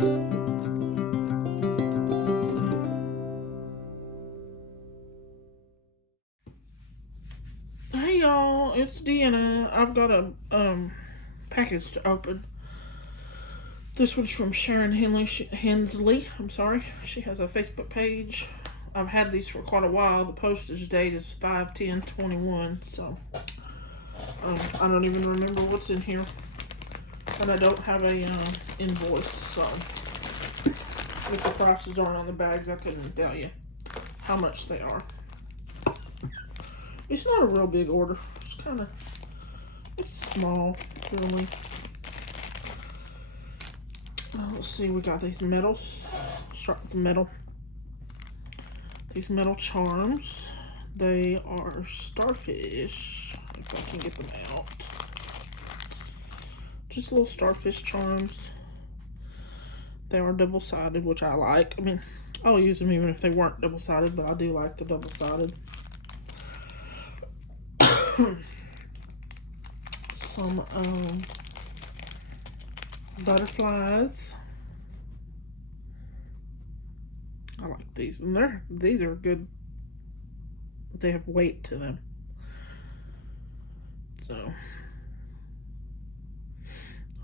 Hey y'all, it's Deanna. I've got a package to open. This one's from Sharon Hensley. I'm sorry. She has a Facebook page. I've had these for quite a while. The postage date is 5/10/21, so I don't even remember what's in here, and I don't have a invoice. So if the prices aren't on the bags, I couldn't tell you how much they are. It's not a real big order. It's small, really. Let's see, we got these metals. Start with the metal. These metal charms. They are starfish, if I can get them out. Just little starfish charms. They are double-sided, which I like. I mean, I'll use them even if they weren't double-sided, but I do like the double-sided. Some butterflies. I like these, and these are good. They have weight to them, so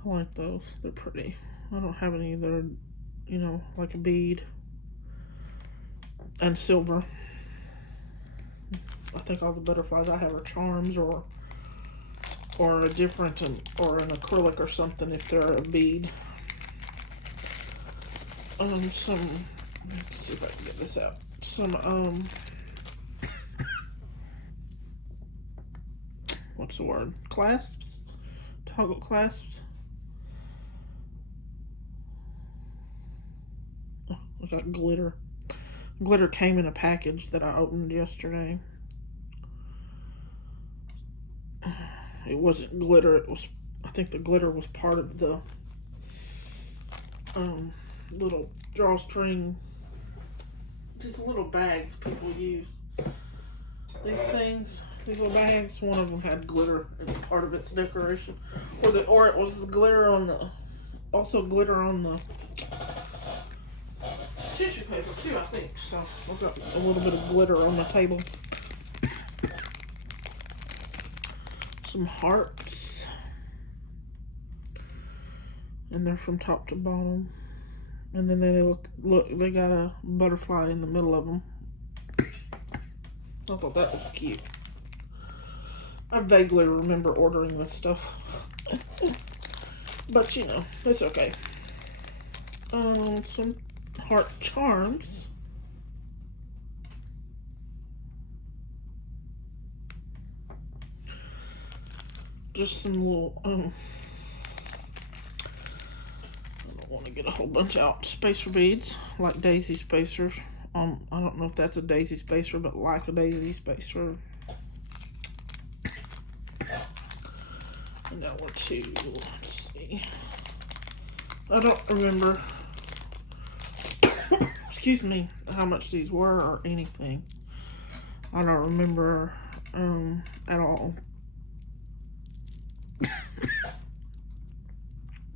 I like those. They're pretty. I don't have any that are, you know, like a bead and silver. I think all the butterflies I have are charms or a different or an acrylic or something if they're a bead. Let's see if I can get this out. Some what's the word? Clasps? Toggle clasps. Oh, I got glitter. Glitter came in a package that I opened yesterday. It wasn't glitter, it was, I think the glitter was part of the little drawstring, these little bags people use. These things, these little bags, one of them had glitter as part of its decoration. Or it was glitter on the, also glitter on the tissue paper too, I think. So I've got a little bit of glitter on the table. Some hearts, and they're from top to bottom, and then they look they got a butterfly in the middle of them. I thought that was cute. I vaguely remember ordering this stuff, but you know, it's okay. Some heart charms. Just some little, I don't want to get a whole bunch out. Spacer beads, like daisy spacers. I don't know if that's a daisy spacer, but like a daisy spacer. And that one too, let's see. I don't remember, excuse me, how much these were or anything. I don't remember at all.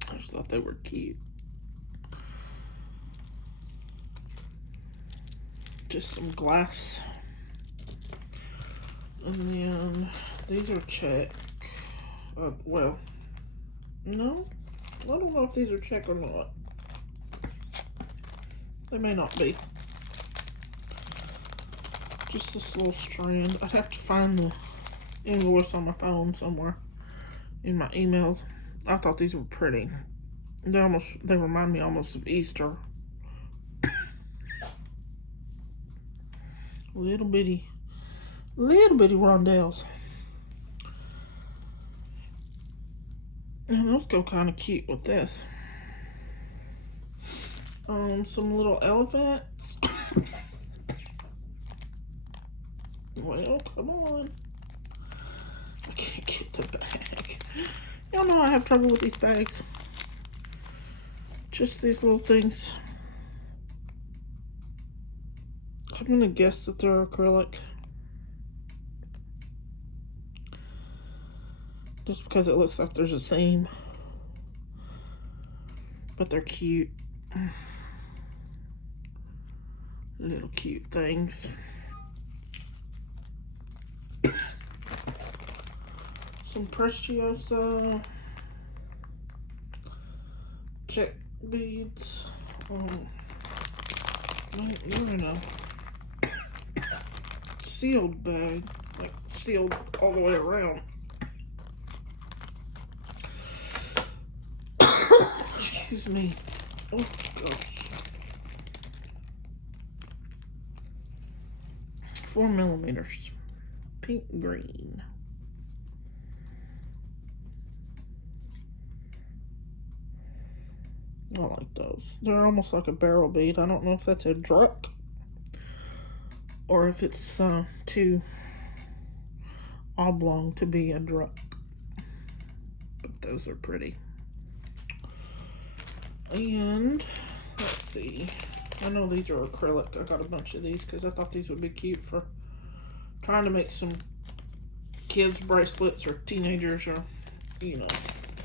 I just thought they were cute. Just some glass. And then these are check. Well, no, I don't know if these are check or not. They may not be. Just this little strand. I'd have to find the invoice on my phone somewhere in my emails. I thought these were pretty. They remind me almost of Easter. Little bitty rondelles. And those go kind of cute with this. Some little elephants. Well, come on. I can't get the bag. Y'all know I have trouble with these bags. Just these little things. I'm gonna guess that they're acrylic. Just because it looks like there's a seam. But they're cute. Little cute things. Some Preciosa check beads. You're in a sealed bag, like sealed all the way around. Excuse me. Oh gosh. 4 millimeters. Pink green. I like those. They're almost like a barrel bead. I don't know if that's a druck or if it's too oblong to be a druck. But those are pretty. And let's see. I know these are acrylic. I got a bunch of these because I thought these would be cute for trying to make some kids bracelets or teenagers or, you know,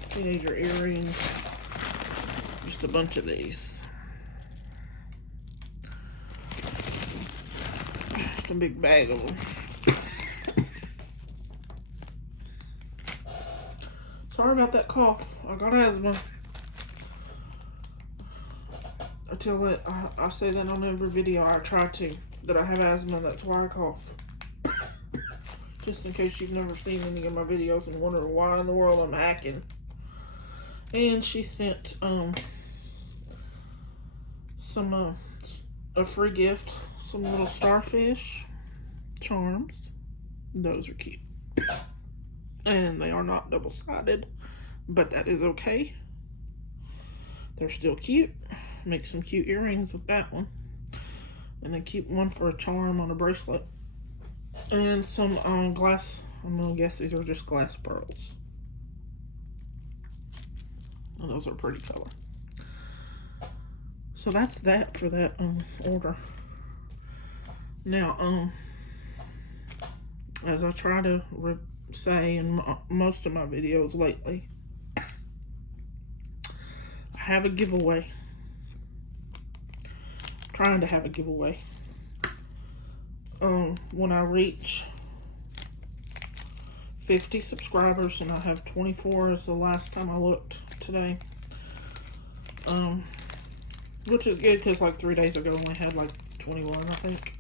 teenager earrings. Just a bunch of these. Just a big bag of them. Sorry about that cough. I got asthma. I say that on every video I try to, that I have asthma, that's why I cough. Just in case you've never seen any of my videos and wonder why in the world I'm hacking. And she sent a free gift, some little starfish charms. Those are cute. And they are not double-sided, but that is okay. They're still cute. Make some cute earrings with that one. And then keep one for a charm on a bracelet. And some glass, I'm gonna guess these are just glass pearls. And those are pretty color. So that's that for that order. Now, as I try to say in most of my videos lately, I have a giveaway. Trying to have a giveaway. When I reach 50 subscribers, and I have 24 as the last time I looked today. Which is good because like 3 days ago I only had like 21, I think.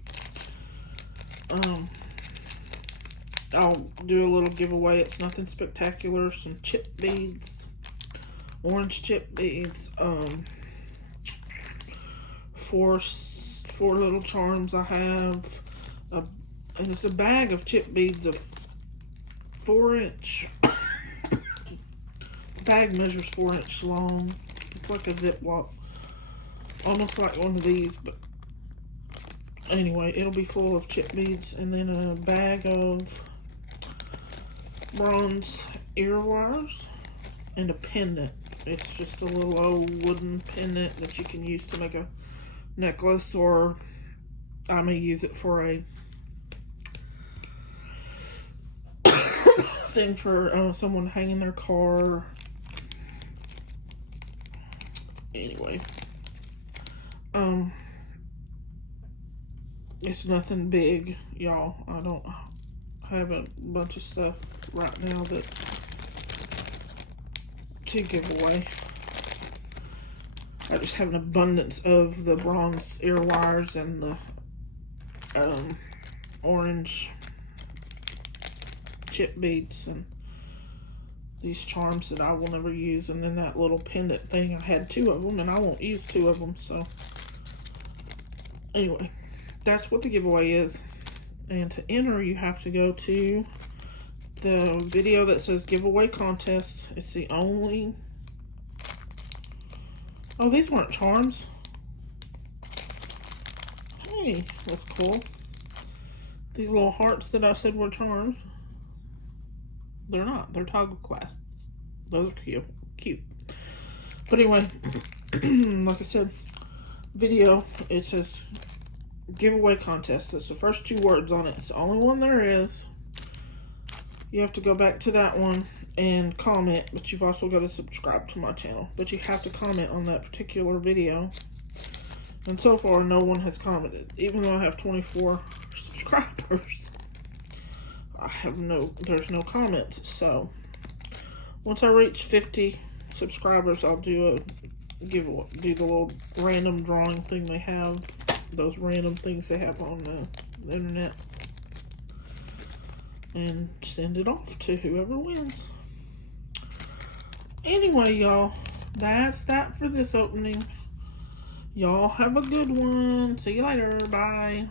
I'll do a little giveaway. It's nothing spectacular. Some chip beads, orange chip beads, four little charms I have, and it's a bag of chip beads of 4-inch. The bag measures 4 inch long. It's like a Ziploc, almost like one of these, but anyway, it'll be full of chip beads, and then a bag of bronze ear wires and a pendant. It's just a little old wooden pendant that you can use to make a necklace, or I may use it for a thing for someone hanging their car. Anyway, it's nothing big, y'all. I don't have a bunch of stuff right now that to give away. I just have an abundance of the bronze ear wires and the orange chip beads and these charms that I will never use, and then that little pendant thing. I had 2 of them and I won't use 2 of them. So anyway, that's what the giveaway is. And to enter, you have to go to the video that says giveaway contest. It's the only... Oh, these weren't charms. Hey, that's cool. These little hearts that I said were charms. They're not. They're toggle clasps. Those are cute. But anyway, like I said, video, it says giveaway contest. It's the first 2 words on it. It's the only one there is. You have to go back to that one and comment, but you've also got to subscribe to my channel. But you have to comment on that particular video. And so far, no one has commented. Even though I have 24 subscribers, there's no comments. So, once I reach 50 subscribers, I'll do the little random drawing thing they have. Those random things they have on the internet. And send it off to whoever wins. Anyway, y'all, that's that for this opening. Y'all have a good one. See you later. Bye.